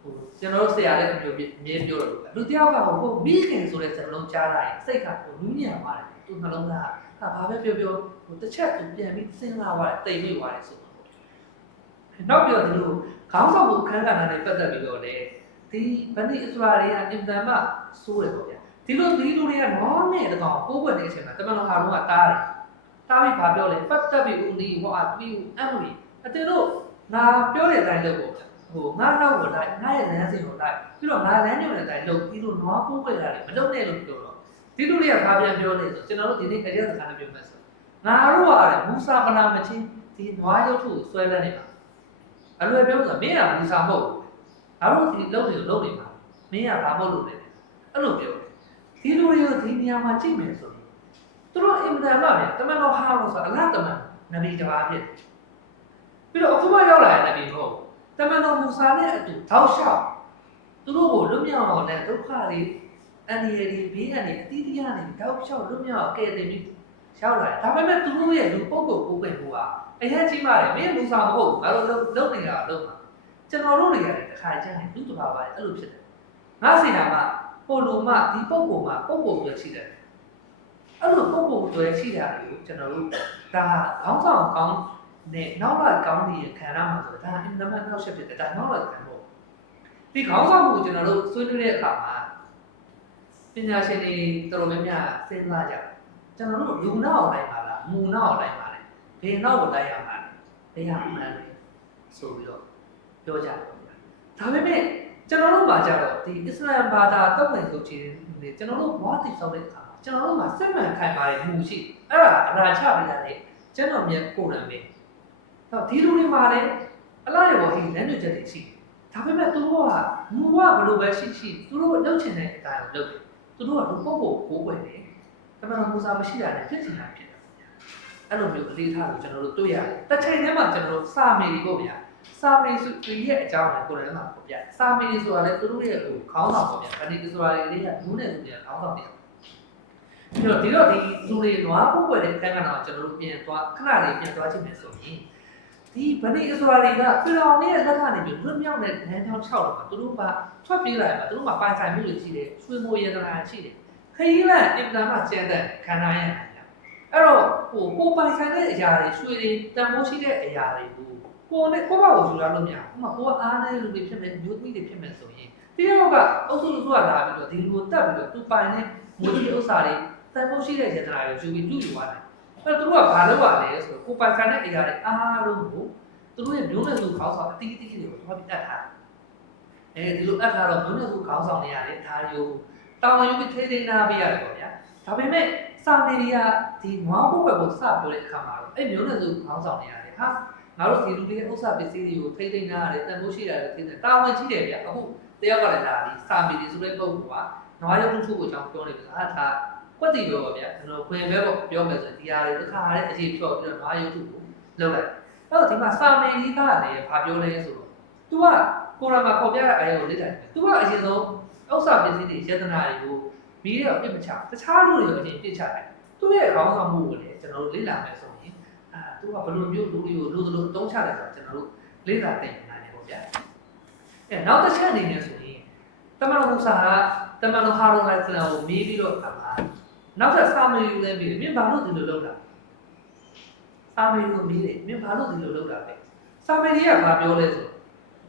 ဟိုကျွန်တော်တို့ဆရာလည်းအမျိုးအမြဲပြောတယ်လူတယောက်ကဟိုမိခင်ဆိုတဲ့စကားလုံးကြားလာရင်စိတ်ကဟိုနူးညံ့သွားတယ်သူနှလုံးသားဟာဘာပဲပြောပြောဟိုတစ်ချက်သူပြန်ပြီးစဉ်းစားသွားတယ်တိမ်မိသွားတယ်ဆိုတော့နောက်ပြောဒီလိုခေါင်းဆောင်မှုအခန်းကဏ္ဍနဲ့ပတ်သက်ပြီးတော့လေဒီဗန္ဒီအစ္စရာတွေကအင်တန်မှစိုးတယ်ပေါ့ဗျာဒီလိုဒီလူတွေကနောင်းနဲ့တကောင်ကိုးကွယ်နေတဲ့အချိန်မှာတမန်တော်ဟာလုံးကတားတယ်တားပြီးဘာပြောလဲပတ်သက်ပြီးဦးလီဟောအပီအမ်လီအတင်းတို့ငါပြောတဲ့အတိုင်းလုပ်ပေါ့ဟိုငါနောက်ကိုလိုက်ငါရဲ့လမ်းစဉ်ကိုလိုက်ပြီးတော့ငါလမ်းညွှန်တဲ့အတိုင်းလုပ်ပြီးတော့နွားကိုးကွယ်တာတွေမလုပ်နဲ့လို့ပြောတော့ ဒီလူတွေကဘာပြန်ပြောလဲဆိုကျွန်တော်တို့ဒီနေ့အကျဉ်းစကားနဲ့ပြောမယ်ဆိုငါတို့ကမူစာပနာမချင်းဒီနွားရုပ်ထုကိုဆွဲလန်းနေတာအလွယ်ပြောဆိုတာမင်းကမူစာမဟုတ်ဘူး။ငါတို့ဒီလုံးနေလုံးနေမှာမင်းကဘာမဟုတ်လို့လဲ။အဲ့လိုပြောတယ်။ဒီလူတွေကိုဒီနေရာမှာကြည့်မယ်ဆိုရင်သူတို့အင်မတန်မှဗျတမန်တော်ဟာလို့ဆိုတာအလားတမန်နဗီတစ်ပါးဖြစ်။ပြီးတော့အခုမှရောက်လာတဲ့နဗီမဟုတ်ဘူး။တမန်တော်မူစာနဲ့အတူထောက်လျှောက်သူတို့ကိုလွတ်မြောက်အောင်နဲ့ဒုက္ခတွေ အန္တရာယ်တွေဘေးအန္တရာယ်အတိအကျနေတောက်လျှောက်လွတ်မြောက်အောင်ကဲတင်ပြီးရောက်လာတယ်။ဒါပေမဲ့သူတို့ရဲ့လူပုဂ္ဂိုလ်ကိုယ်ပဲဟိုကအရင်ကြီးမားတယ်မင်းလူဆောင်မဟုတ်ဘူးငါတို့လုံနေတာလုံတာကျွန်တော်တို့တွေရတယ်တစ်ခါကျရင်လူတစ်ပါးပါတယ်အဲ့လိုဖြစ်တယ်ငါစီနာမှာပိုလိုမှဒီပုဂ္ဂိုလ်မှာပုဂ္ဂိုလ်ပြောရှိတယ်အဲ့လိုပုဂ္ဂိုလ်တွေရှိတာကိုကျွန်တော်တို့ဒါခေါင်းဆောင်ကောင်းနဲ့နောက်လာကောင်းနေတဲ့ခံရမှာဆိုဒါအင်မတန်နောက်ဆက်ဖြစ်တယ်ဒါနောက်လာခံဖို့ဒီခေါင်းဆောင်မှုကိုကျွန်တော်တို့ဆွေးနွေးတဲ့အခါမှာ ပညာရှင်တွေတော်တော်များများစဉ်းစားကြတယ်ကျွန်တော်တို့လူနောက်လိုက်ပါလားမူနောက်လိုက်ပါလားဘယ်နောက်ကိုလိုက်ရမှာလဲဘယ်ဟာမှန်းလဲဆိုပြီးတော့ပြောကြတယ်ပေါ့ဗျာဒါပေမဲ့ကျွန်တော်တို့မှာကြတော့ဒီအစ္စလာမ်ဘာသာတုံ့ပြန်လုပ်ချင်နေကျွန်တော်တို့ဘောတိဆောက်တဲ့အခါကျွန်တော်တို့မှာစစ်မှန်ခိုင်မာတဲ့မူရှိအဲ့ဒါအရာချပေးတာလေကျွန်တော်မြတ်ကိုယ်ရံပဲတော့ဒီလူတွေမှာလည်းအလားရောဟိလမ်းညွှန်ချက်တွေရှိဒါပေမဲ့သူတို့ကမူကဘယ်လိုပဲရှိရှိသူတို့လုပ်ချင်တဲ့အတိုင်းလုပ်တယ် သူတို့ကလူပုဂ္ဂိုလ်ကိုယ်ွယ်တယ်ဒါပေမဲ့မူစာမရှိတာနဲ့ဖြစ်ချင်တာဖြစ်တယ်အဲ့လိုမျိုးအလေးထားလို့ကျွန်တော်တို့တွေ့ရတယ်။တစ်ချိန်တည်းမှာကျွန်တော်တို့စာမေတွေပေါ့ဗျာ။စာမေဆိုသူရဲ့အကြောင်းလည်းကိုယ်လည်းမှာပေါ့ဗျာ။စာမေဆိုတာလည်းသူတို့ရဲ့ဟိုခေါင်းဆောင်ပေါ့ဗျာ။ဗဏိကဆိုတာလေးကဘူးနဲ့သူတွေကခေါင်းဆောင်တယ်။ပြီးတော့ဒီတော့ဒီလူတွေနွားပုတ်ွယ်တဲ့ခန်းကတော့ကျွန်တော်တို့ပြန်သွားခဏလေးပြန်သွားကြည့်မယ်ဆိုရင် ဒီဗဏိကဆိုတာတွေကပြည်တော်ရဲ့လက်ကနေပြီးလွတ်မြောက်တဲ့လမ်းကြောင်း6တော့သူတို့ကထွက်ပြေးလာတယ်မှာသူတို့ကပိုင်ဆိုင်မှုတွေရှိတယ်။ဆွေးမိုးရတနာရှိတယ်။ခရီးလမ်းအင်တာမှာကျန်တဲ့ခန္ဓာရဲ့အဲ့တော့ဟိုကိုပိုင်ဆိုင်တဲ့အရာတွေရွှေတွေတန်ဖိုးရှိတဲ့အရာတွေကိုကိုကိုနဲ့ကိုယ့်ဘာကိုယူလာလို့မရဘူးဥပမာကိုကအားနေလူတွေဖြစ်မယ်မျိုးသမီးတွေဖြစ်မယ်ဆိုရင်တယောက်ကအုပ်စုစုကလာပြီးတော့ဒီလူကိုတက်ပြီးတော့သူပိုင်တဲ့ငွေကြီးဥစ္စာတွေတန်ဖိုးရှိတဲ့စေတနာတွေယူပြီးပြုယူသွားတယ် အဲ့တော့သူတို့ကဘာလုပ်ရလဲဆိုတော့ကိုပိုင်ခံတဲ့အရာတွေအားလုံးကိုသူတို့ရဲ့မျိုးနွယ်စုခေါင်းဆောင်အတီးတီးတွေကိုသွားပြီးအပ်ထားတယ်အဲဒီလိုအပ်ထားတော့မျိုးနွယ်စုခေါင်းဆောင်တွေရတယ်ဒါတွေကိုတောင်းဝန်ယူပြီးထိထိနာပေးရတယ်ပေါ့ဗျာဒါပေမဲ့စာမေရီယာဒီငွားဘုတ်ဘက်ကိုစပြောတဲ့အခါမှာတော့အဲ့မျိုးနွယ်စုခေါင်းဆောင်တွေရတယ်ဟာငါတို့ဒီလူတွေရဲ့ဥစ္စာပစ္စည်းတွေကိုထိမ့်သိမ်းထားရတယ်တန်ဖိုးရှိရတယ်သိတယ်တာဝန်ကြီးတယ်ဗျအခုတယောက်ကလည်းဒါဒီစာမီတွေဆိုတဲ့ပုံကနွားရုပ်ထုကိုကြောင်းပြောနေပြီအာဒါ ကွက်တီပြောပါဗျကျွန်တော်ခွင်ပဲပေါ့ပြောမယ်ဆိုရင်ဒီဟာတွေတစ်ခါတည်းအခြေဖြော့ပြီးတော့နွားရုပ်ထုကိုလုပ်လိုက်အဲ့တော့ဒီမှာစာမီကြီးကလည်းဘာပြောလဲဆိုတော့ तू ကကိုရမှာပေါ်ပြတဲ့အရင်ကိုလေ့လာတယ် तू ကအရင်ဆုံးဥစ္စာပစ္စည်းတွေယတနာတွေကိုမီးတွေကပြစ်မချတခြားလူတွေအရင်ပြစ်ချတယ်သူ့ရဲ့ခေါင်းဆောင်မှုကိုလည်းကျွန်တော်တို့လေ့လာမယ်ဆိုရင်အာသူကဘယ်လိုမျိုးလူတွေကိုလူလိုတုံးချတယ်ဆိုတာကျွန်တော်တို့လေ့လာသင်နိုင်တယ်ပေါ့ဗျာအဲနောက်တစ်ချက်အနေနဲ့ဆိုရင်တမန်တော်မူဆာကတမန်တော်ဟာရုံလိုက်ဆလမ်ကိုမေးပြီးတော့အခါမှာ နောက်ထပ်စာမရီလည်းပြီးတယ်မင်းဘာလို့ဒီလိုလုပ်တာစာမရီကိုမေးတယ်မင်းဘာလို့ဒီလိုလုပ်တာလဲစာမရီကဘာပြောလဲဆို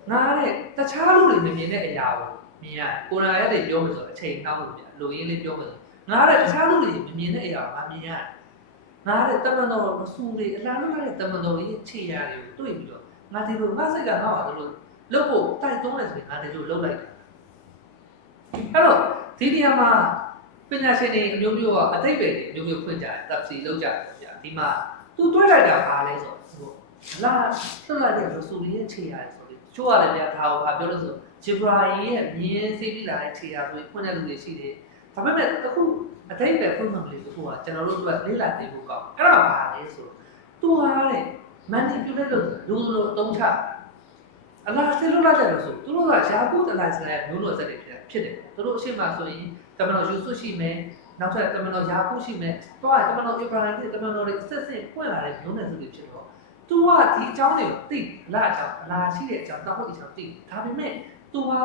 ငါတဲ့တခြားလူတွေမမြင်တဲ့အရာကိုမြင်ရတယ်ကိုရာရဲ့တွေပြောမယ်ဆိုအချိန်နှောက်လို့ဗျာလူရင်းလေးပြောမယ်ဆိုငါတဲ့တခြားလူတွေမမြင်တဲ့အရာကိုငါမြင်ရတယ်ငါတဲ့တမန်တော်မဆူလေအလားတူတဲ့တမန်တော်ရဲ့ခြေရာတွေကိုတွေ့ပြီးတော့ငါဒီလိုငါစိတ်ကငါ့ပါလို့လုပ်ဖို့တိုက်တွန်းတယ်ဆိုရင်ငါဒီလိုလုပ်လိုက်တာအဲ့တော့ဒီနေရာမှာ ပညာရှင်တွေအမျိုးမျိုးကအတိတ်ပဲအမျိုးမျိုးဖွင့်ကြတယ်တပ်စီလုပ်ကြတယ်ဗျာဒီမှာသူတွေ့လိုက်တာဘာလဲဆိုတော့လာဆွတ်လိုက်တဲ့ရဆူလီရဲ့ခြေရာတွေဆိုပြီးချိုးရတယ်ဗျာဒါကိုဘာပြောလို့ဆိုဂျေဘရာရဲ့မြင်းစေးပြီးလာတဲ့ခြေရာဆိုပြီးဖွင့်တဲ့လူတွေရှိတယ်ဒါပေမဲ့အခုအတိတ်ပဲဖွင့်မှမလို့ဆိုတော့ကျွန်တော်တို့ကလေးလာသိဖို့ကောင်းအဲ့ဒါဘာလဲဆိုတော့သူဟာတဲ့ manipulate လုပ်လူလူအသုံးချအလားစေလို့လာတယ်လို့ဆိုသူတို့ကယာကုတလိုက်စတဲ့မျိုးလိုစက်တွေဖြစ်ဖြစ်တယ်သူတို့အရှိမဆိုရင် တမန်တော်ယူဆုရှိမယ်နောက်ထပ်တမန်တော်ယာကုရှိမယ်တော့တမန်တော်အိဗရာဟိမ်တမန်တော်တွေအဆက်ဆက်ပွင့်လာတဲ့မျိုးနယ်စုတွေဖြစ်တော့သူကဒီအကြောင်းတွေကိုသိလားအကြောင်းအလားရှိတဲ့အကြောင်းတောက်ဖို့အကြောင်းသိဒါပေမဲ့သူဟာ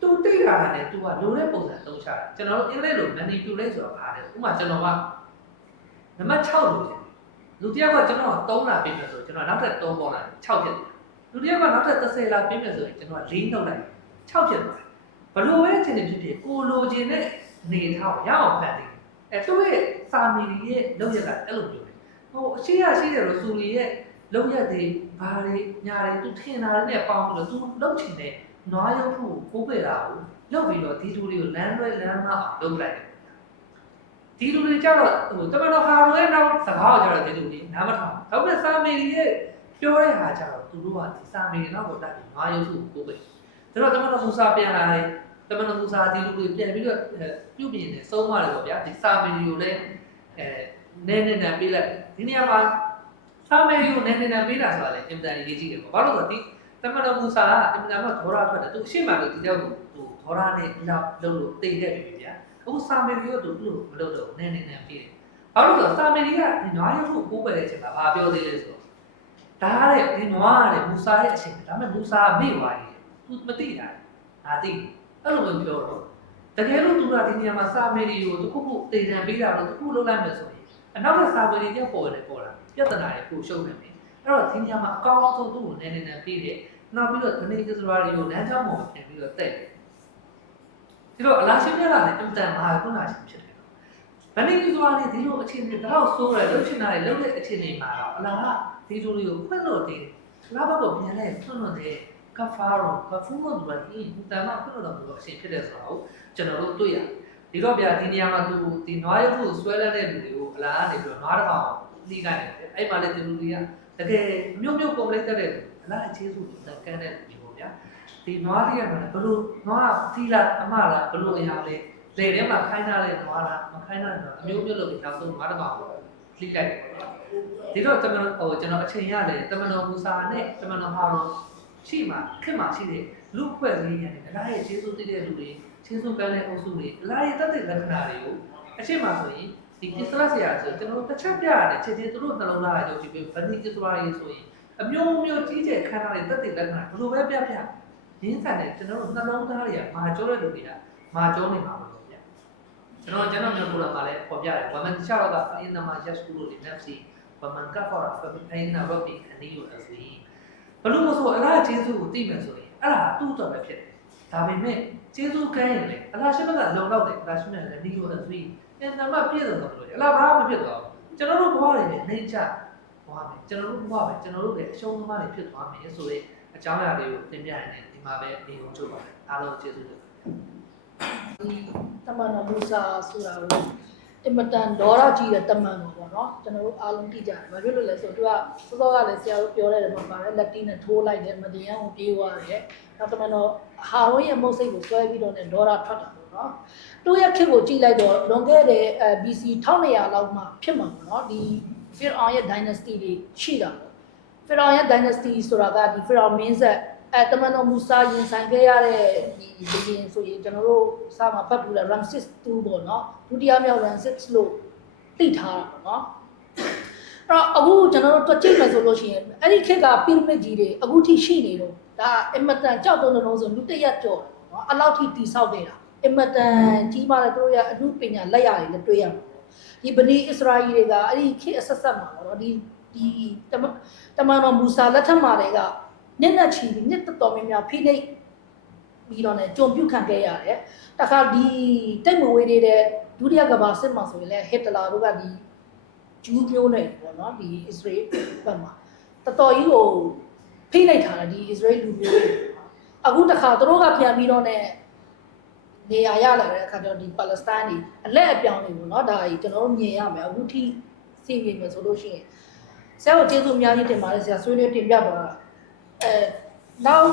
သူသိတာနဲ့သူကလိုတဲ့ပုံစံသုံးချတာကျွန်တော်တို့အင်္ဂလိပ်လို manipulate ဆိုတာဘာလဲဥပမာကျွန်တော်ကနံပါတ်6လို့ဖြစ်လူတစ်ယောက်ကကျွန်တော်3လာပေးမယ်ဆိုကျွန်တော်နောက်ထပ်3ပေါ်လာ6ဖြစ်တယ်လူတစ်ယောက်ကနောက်ထပ်30လာပေးမယ်ဆိုရင်ကျွန်တော်က4နှုတ်လိုက်6ဖြစ်သွားတယ်ဘ လို့ပဲအချိန်ဖြစ်ဖြစ်ကိုလိုချင်တဲ့နေထားကိုရအောင်ဖန်တီးအဲသူ့ရဲ့စာမီရဲ့လောက်ရက်ကအဲ့လိုမျိုးပဲဟိုအရှိရရှိတယ်လို့စူလီရဲ့လောက်ရက်တွေဘာတွေညာတွေသူထင်တာတွေနဲ့ပေါင်းပြီးတော့သူလောက်ချင်တဲ့နွားရုပ်ထုကိုကိုးပယ်တာကိုလောက်ပြီးတော့ဒီလူတွေကိုလမ်းလွဲလမ်းမအောင်လုပ်လိုက်တယ်ဒီလူတွေကြတော့ဟိုတမန်တော်ဟာရိုရဲ့နောက်စကားကိုကြတော့ဒီလူတွေနားမထောင်ဒါပေမဲ့စာမီရဲ့ပြောတဲ့ဟာကြတော့သူတို့ကဒီစာမီနောက်ကိုတက်ပြီးနွားရုပ်ထုကိုကိုးပယ်ဒါတော့တမန်တော်မူဆာပြန်လာတယ် တမန်တော်မူဆာဒီလူတွေပြန်ပြီးတော့ပြုတ်ပြင်းနေဆုံးမတယ်ပေါ့ဗျာဒီစာမီကိုလည်းအဲနည်းနည်းနဲ့ပြေးလိုက်ဒီနေရာမှာစာမေရီကိုနည်းနည်းနဲ့ပေးတာဆိုတာလည်းအင်မတန်ရေးကြည့်တယ်ပေါ့ဘာလို့လဲဆိုတော့ဒီတမန်တော်မူဆာကအင်မတန်မှဒေါရထွက်တယ်သူအရှိမှလို့ဒီတော့သူဒေါရနဲ့လောက်လုံးလို့တိတ်တဲ့ပြီဗျာအခုစာမေရီကိုသူသူ့မလုပ်တော့နည်းနည်းနဲ့ပေးတယ်ဘာလို့လဲဆိုတော့စာမေရီကဒီနွားရုပ်ကိုပိုးပယ်တဲ့အချိန်မှာဘာပြောသေးလဲဆိုတော့ဒါကတဲ့ဒီနွားကတဲ့မူဆာရဲ့အချိန်ဒါပေမဲ့မူဆာမေ့သွားတယ်သူမသိတာဒါသိ အဲ့လိုမျိုးပြောတော့တကယ်လို့သူကဒီနေရာမှာစာမေရီကိုတခုခုတိတ်တန်ပေးတာလို့တခုလုပ်လိုက်မယ်ဆိုရင်အနောက်ထပ်စာမေရီကြောက်ပေါ်တယ်ပေါ်လာပြဿနာတွေကိုရှုံးနေတယ်အဲ့တော့ဒီနေရာမှာအကောင်းဆုံးသူ့ကိုနည်းနည်းနဲ့ပြီးတယ်နောက်ပြီးတော့ဒနေကစရာတွေကိုလမ်းကြောင်းပေါ်ပြန်ပြီးတော့တက်တယ်ဒီတော့အလားရှိမြတ်လာတဲ့အင်တန်မဟာကုဏရှင်ဖြစ်တယ်ဗနေကစရာတွေဒီလိုအခြေအနေတော့ဆိုးတယ်လှုပ်ချင်တာတွေလှုပ်တဲ့အခြေအနေမှာတော့အလားကဒီလိုတွေကိုဖွင့်လို့တယ်လာဘကိုပြန်လဲဖွင့်လို့တယ် ကဖာရောကဖူးလို့ဒီအင်တန်မဖွင့်လို့တော့အရှင်ဖြစ်တယ်ဆိုတော့ကျွန်တော်တို့တွေ့ရတယ်ဒီတော့ဗျာဒီနေရာမှာသူဒီနွားရုပ်ကိုဆွဲလန်းတဲ့လူတွေကိုအလားကနေပြီးတော့နွားတစ်ကောင်နှီးလိုက်တယ်အဲ့မှာလည်းဒီလူတွေကတကယ်မြို့မြို့ကုန်လိုက်တဲ့လူအလားအခြေစုတကန်းတဲ့လူပေါ့ဗျာဒီနွားတွေကလည်းဘလို့နွားသီးလားအမလားဘလို့အရာလဲလေထဲမှာခိုင်းထားတဲ့နွားလားမခိုင်းထားတဲ့နွားအမျိုးမျိုးလို့နောက်ဆုံးနွားတစ်ကောင်လှိလိုက်တယ်ပေါ့ဗျာဒီတော့တမန်ဟိုကျွန်တော်အချိန်ရတယ်တမန်တော်မူဆာနဲ့တမန်တော်ဟာရော ရှိမှခင်မှရှိတဲ့လူဖွဲ့စည်းရတယ်အလားရဲ့ခြေစုတည်တဲ့လူတွေခြေစုကမ်းတဲ့အုပ်စုတွေအလားရဲ့တတ်တဲ့လက္ခဏာတွေကိုအချိန်မှဆိုရင်ဒီကိစ္စဆရာဆိုကျွန်တော်တို့တစ်ချက်ပြရတယ်ချက်ချင်းသူတို့နှလုံးသားရုပ်ကြည့်ပြီးဗဏိကိစ္စရာရေးဆိုရင်အမျိုးမျိုးကြီးကျယ်ခမ်းနားတဲ့တက်တဲ့လက္ခဏာဘယ်လိုပဲပြပြရင်းဆန်တဲ့ကျွန်တော်တို့နှလုံးသားတွေကမာကျောတဲ့လူတွေကမာကျောနေမှာမလို့ဗျကျွန်တော်ကျွန်တော်မျိုးလို့ပါလဲပေါ်ပြတယ်ဝမန်ချာတော့ကအင်းနမယက်စကူလို့နက်စီဝမန်ကဖာဖဘိုင်နာရဘီအနီယူအဇီ ဘလို့မဆိုအလားကျေးဇူးကိုသိမယ်ဆိုရင်အဲ့ဒါသူ့အတွက်ပဲဖြစ်တယ်ဒါပေမဲ့ကျေးဇူးကမ်းရင်လေအလားရှိမကလုံတော့တယ်အလားရှိမကလည်းဒီလိုလည်းဆိုရင်ပြန်တမပြည့်စုံတော့လို့အလားဘာမှမဖြစ်တော့ကျွန်တော်တို့ဘဝတွေနဲ့နေကြဘဝပဲကျွန်တော်တို့ဘဝပဲကျွန်တော်တို့လည်းအရှုံးသမားတွေဖြစ်သွားမယ်ဆိုရင်အကြောင်းအရာတွေကိုသင်ပြရင်လည်းဒီမှာပဲနေုံချုပ်ပါတယ်အားလုံးကျေးဇူးတင်ဒီတမန်တော်မူဆာဆိုတာကို အင်မတန်ဒေါရကြီးတဲ့တမန်တော်ပေါ့နော်ကျွန်တော်တို့အားလုံးသိကြတယ်ဘာဖြစ်လို့လဲဆိုတော့သူကစောစောကလည်းဆရာတို့ပြောတဲ့မှာပါတယ်လက်တီနဲ့ထိုးလိုက်တယ်မတရားကိုပြေးသွားတယ်နောက်တမန်တော်ဟာရုံးရဲ့မုတ်စိတ်ကိုဆွဲပြီးတော့ねဒေါရထွက်တာပေါ့နော်သူ့ရဲ့ခေတ်ကိုကြည့်လိုက်တော့လွန်ခဲ့တဲ့အဲ BC 1200လောက်မှဖြစ်မှာပေါ့နော်ဒီ Pharaoh ရဲ့ dynasty တွေရှိတာပေါ့ Pharaoh ရဲ့ dynasty ဆိုတာကဒီ Pharaoh မင်းဆက် အဲတမန်တော်မူဆာရင်ဆိုင်ခဲ့ရတဲ့ဒီဘုရင်ဆိုရင်ကျွန်တော်တို့စာမှာဖတ်ဘူးလား Ramses II ပေါ့နော်ဒုတိယမြောက် Ramses လို့သိထားတာပေါ့နော်အဲ့တော့အခုကျွန်တော်တို့တွက်ကြည့်မယ်ဆိုလို့ရှိရင်အဲ့ဒီခေတ်က pyramid ကြီးတွေအခုထိရှိနေတော့ဒါအင်မတန်ကြောက်တုံးတုံးဆိုလူတစ်ရက်ကြော်တယ်ပေါ့နော်အဲ့လောက်ထိတိဆောက်နေတာအင်မတန်ကြီးမားတဲ့တို့ရဲ့အမှုပညာလက်ရည်လည်းတွေ့ရမှာပေါ့ဒီဗနီအစ္စရာအီတွေကအဲ့ဒီခေတ်အဆက်ဆက်မှာပေါ့နော်ဒီဒီတမန်တမန်တော်မူဆာလက်ထက်မှာတွေက ညက်နဲ့ချီပြီးညက်တော်တော်များများဖိနှိပ်ပြီးတော့ねကြုံပြုတ်ခံခဲ့ရတယ်တခါဒီတိတ်မဝေးနေတဲ့ဒုတိယကမ္ဘာစစ်မှာဆိုရင်လည်းဟစ်တလာတို့ကဒီဂျူးမျိုးနဲ့ပေါ့နော်ဒီအစ္စရေးဘက်မှာတော်တော်ကြီးကိုဖိနှိပ်ထားတာဒီအစ္စရေးလူမျိုးတွေအခုတခါတို့ကပြန်ပြီးတော့ ਨੇ နေရာရလာတဲ့အခါကျတော့ဒီပါလက်စတိုင်းတွေအလက်အပြောင်းတွေပေါ့နော်ဒါကြီးကျွန်တော်တို့မြင်ရမယ်အခုထိသိပြီမယ်ဆိုလို့ရှိရင်ဆရာတို့ကျေးဇူးအများကြီးတင်ပါတယ်ဆရာဆွေးနွေးတင်ပြပါ တာအဲနောက်